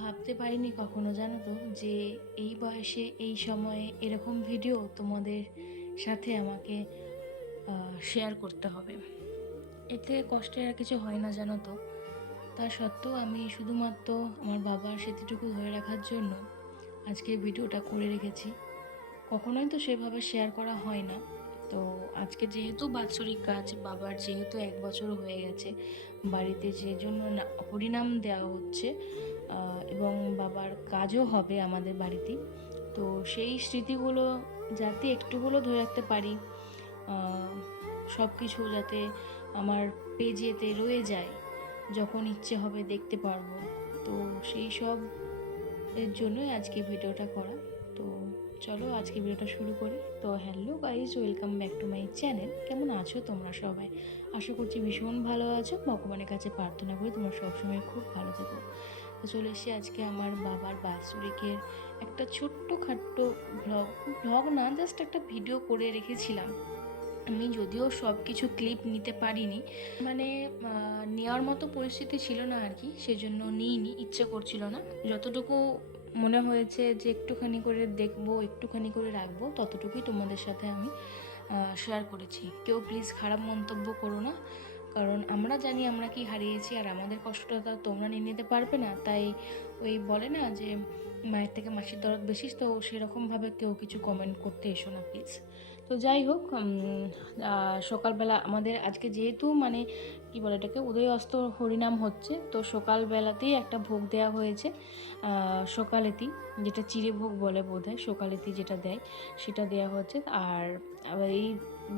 ভাবতে পারিনি কখনো, জানো তো, যে এই বয়সে এই সময়ে এরকম ভিডিও তোমাদের সাথে আমাকে শেয়ার করতে হবে। এর থেকে কষ্টের আর কিছু হয় না, জানো তো। তা সত্ত্বেও আমি শুধুমাত্র আমার বাবার স্মৃতিটুকু ধরে রাখার জন্য আজকে ভিডিওটা করে রেখেছি। কখনোই তো সেভাবে শেয়ার করা হয় না। তো আজকে যেহেতু বাৎসরিক কাজ, বাবার যেহেতু 1 বছর হয়ে গেছে, বাড়িতে যে জন্য হরিনাম দেওয়া হচ্ছে এবং বাবার কাজও হবে আমাদের বাড়িতে। তো সেই স্মৃতিগুলো যাতে একটু হলেও ধরে রাখতে পারি, সব কিছু যাতে আমার পেজেতে রয়ে যায়, যখন ইচ্ছে হবে দেখতে পারবো। তো সেই সব এর জন্যই আজকে ভিডিওটা করা। তো চলো আজকে ভিডিওটা শুরু করি। তো hello guys, welcome back to my channel. কেমন আছো তোমরা সবাই? আশা করছি ভীষণ ভালো আছো। ভগবানের কাছে প্রার্থনা করি তোমরা সবসময় খুব ভালো থেকো। তো চলে এসেছি আজকে আমার বাবার বাৎসরিকের একটা ছোট্টখাট্ট ব্লগ ব্লগ না, জাস্ট একটা ভিডিও করে রেখেছিলাম। আমি যদিও সব কিছু ক্লিপ নিতে পারিনি, মানে নেওয়ার মতো পরিস্থিতি ছিল না আর কি, সেজন্য নিইনি, ইচ্ছে করছিল না। যতটুকু মনে হয়েছে যে একটুখানি করে দেখবো, একটুখানি করে রাখবো, ততটুকুই তোমাদের সাথে আমি শেয়ার করেছি। কেউ প্লিজ খারাপ মন্তব্য করো না, কারণ আমরা জানি আমরা কি হারিয়েছি, আর আমাদের কষ্টটা তো তোমরা নিয়ে নিতে পারবে না। তাই ওই বলে না যে মায়ের থেকে মাসির দরদ বেশি, তো সেরকমভাবে কেউ কিছু কমেন্ট করতে এসো না প্লিজ। তো যাই হোক, সকালবেলা আমাদের আজকে যেহেতু মানে কি বলে এটাকে, উদয় অস্ত হরিনাম হচ্ছে, তো সকালবেলাতেই একটা ভোগ দেওয়া হয়েছে, সকালেতি, যেটা চিড়ে ভোগ বলে বোধহয়, সকালেতি যেটা দেয় সেটা দেওয়া হচ্ছে। আর এই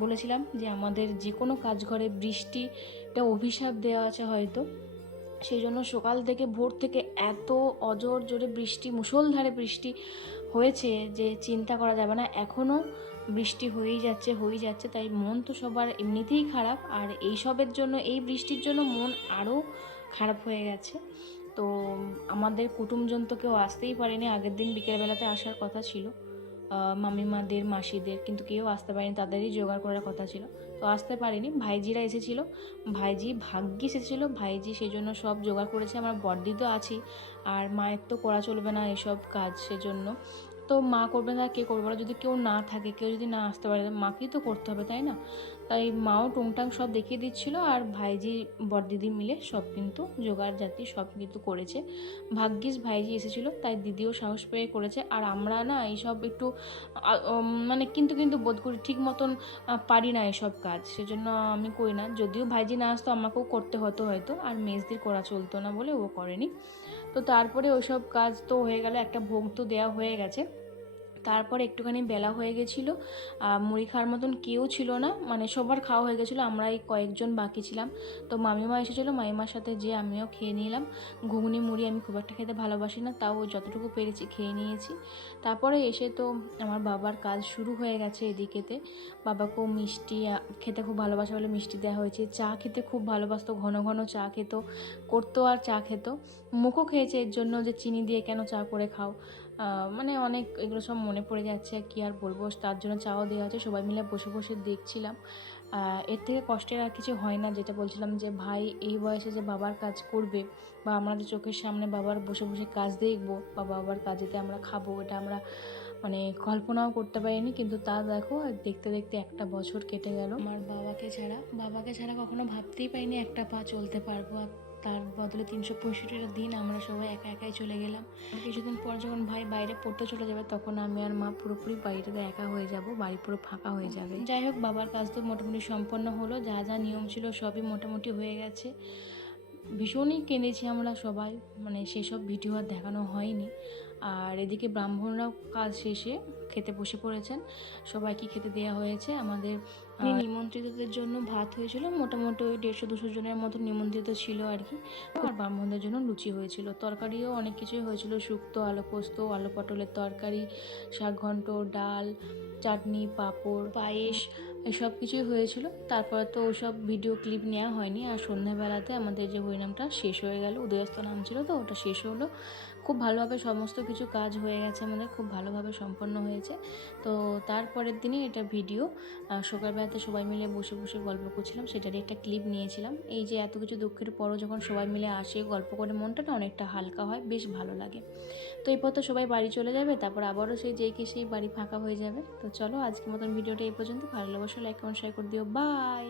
বলেছিলাম যে আমাদের যে কোনো কাজ ঘরে বৃষ্টিটা অভিশাপ দেওয়া আছে হয়তো, সেই জন্য সকাল থেকে ভোর থেকে এত অজর জোরে বৃষ্টি, মুষলধারে বৃষ্টি হয়েছে যে চিন্তা করা যাবে না। এখনও বৃষ্টি হয়েই যাচ্ছে। তাই মন তো সবার এমনিতেই খারাপ, আর এইসবের জন্য, এই বৃষ্টির জন্য মন আরও খারাপ হয়ে গেছে। তো আমাদের কুটুমজন তো কেউ আসতেই পারেনি। আগের দিন বিকেলবেলাতে আসার কথা ছিল, মামিমাদের, মাসিদের, কিন্তু কেউ আসতে পারেনি, তাদেরই জোগাড় করার কথা ছিল, তো আসতে পারেনি। ভাইজিরা এসেছিলো, ভাইজি ভাগ্যিস এসেছিলো, ভাইজি সেই জন্য সব জোগাড় করেছে। আমার বড়দি তো আছেই, আর মায়ের তো করা চলবে না এসব কাজ, সেজন্য তো মা করবে না, কে করবে বলো? যদি কেউ না থাকে, কেউ যদি না আসতে পারে, মাকেই তো করতে হবে, তাই না? তাই মাও টুংটাং সব দেখিয়ে দিচ্ছিলো, আর ভাইজি বড়দিদি মিলে সব কিন্তু জোগাড় জাতি সব কিন্তু করেছে। ভাগ্যিস ভাইজি এসেছিলো, তাই দিদিও সাহস পেয়ে করেছে। আর আমরা না এইসব একটু মানে কিন্তু বোধ করি ঠিক মতন পারি না এসব কাজ, সেজন্য আমি করি না। যদিও ভাইজি না আসতো আমাকেও করতে হতো হয়তো, আর মেজদির করা চলতো না বলে ও করেনি। তো তারপরে ওইসব কাজ তো হয়ে গেল, একটা ভোগ তো দেওয়া হয়ে গেছে। তারপর একটুখানি বেলা হয়ে গেছিলো, মুড়ি খাওয়ার মতন কেউ ছিল না, মানে সবার খাওয়া হয়ে গেছিলো, আমরা এই কয়েকজন বাকি ছিলাম। তো মামিমা এসেছিলো, মামিমার সাথে যে আমিও খেয়ে নিলাম। ঘুগনি মুড়ি আমি খুব একটা খেতে ভালোবাসি না, তাও যতটুকু পেরেছি খেয়ে নিয়েছি। তারপরে এসে তো আমার বাবার কাজ শুরু হয়ে গেছে এদিকেতে। বাবাকেও মিষ্টি খেতে খুব ভালোবাসে বলে মিষ্টি দেওয়া হয়েছে। চা খেতে খুব ভালোবাসতো, ঘন ঘন চা খেত, করতো আর চা খেত। মুখও খেয়েছে এর জন্য যে চিনি দিয়ে কেন চা করে খাও, মানে অনেক এগুলো সব মনে পড়ে যাচ্ছে, কি আর বলবো। তার জন্য চাও দেওয়া আছে, সবাই মিলে বসে বসে দেখছিলাম। এর থেকে কষ্টের আর কিছু হয় না। যেটা বলছিলাম যে ভাই এই বয়সে যে বাবার কাজ করবে, বা আমাদের চোখের সামনে বাবার বসে বসে কাজ দেখবো, বা বাবার কাজেতে আমরা খাবো, এটা আমরা মানে কল্পনাও করতে পারিনি। কিন্তু তা দেখো, দেখতে দেখতে একটা বছর কেটে গেল। আমার বাবাকে ছাড়া কখনো ভাবতেই পারিনি একটা পা চলতে পারবো, আর তার বদলে 365টা দিন আমরা সবাই একা একাই চলে গেলাম। আর কিছুদিন পর যখন ভাই বাইরে পড়তে চলে যাবে, তখন আমি আর মা পুরোপুরি বাড়িটাতে একা হয়ে যাব, বাড়ি পুরো ফাঁকা হয়ে যাবে। যাই হোক, বাবার কাজ তো মোটামুটি সম্পন্ন হলো, যা যা নিয়ম ছিল সবই মোটামুটি হয়ে গেছে। ভীষণই কেঁদেছি আমরা সবাই, মানে সেসব ভিডিও আর দেখানো হয়নি। আর এদিকে ব্রাহ্মণরাও কাজ শেষে খেতে বসে পড়েছেন, সবাইকে খেতে দেওয়া হয়েছে। আমাদের নিমন্ত্রিতদের জন্য ভাত হয়েছিল, মোটামুটি ওই 150-200 জনের মতো নিমন্ত্রিত ছিল আর কি। আর ব্রাহ্মণদের জন্য লুচি হয়েছিল, তরকারিও অনেক কিছুই হয়েছিল, শুক্তো, আলু পোস্ত, আলু পটলের তরকারি, শাক ঘন্ট, ডাল, চাটনি, পাঁপড়, পায়েস, এসব কিছুই হয়েছিল। তারপরে তো ওসব ভিডিও ক্লিপ নেওয়া হয়নি। আর সন্ধ্যাবেলাতে আমাদের যে হরিনামটা শেষ হয়ে গেল, উদয়স্ত নাম ছিল তো, ওটা শেষ হলো। খুব ভালোভাবে সমস্ত কিছু কাজ হয়ে গেছে আমাদের, খুব ভালোভাবে সম্পন্ন হয়েছে। তো তারপরের দিনই এটা ভিডিও, সকালবেলাতে সবাই মিলে বসে বসে গল্প করছিলাম, সেটারই একটা ক্লিপ নিয়েছিলাম। এই যে এত কিছু দুঃখের পরও যখন সবাই মিলে আসে গল্প করে, মনটা না অনেকটা হালকা হয়, বেশ ভালো লাগে। তো এরপর তো সবাই বাড়ি চলে যাবে, তারপর আবারও সেই যেই কে সেই বাড়ি ফাঁকা হয়ে যাবে। তো চলো আজকের মতন ভিডিওটা এই পর্যন্ত। ভালো লাগলে অবশ্যই লাইক কমেন্ট শেয়ার করে দিও। বাই।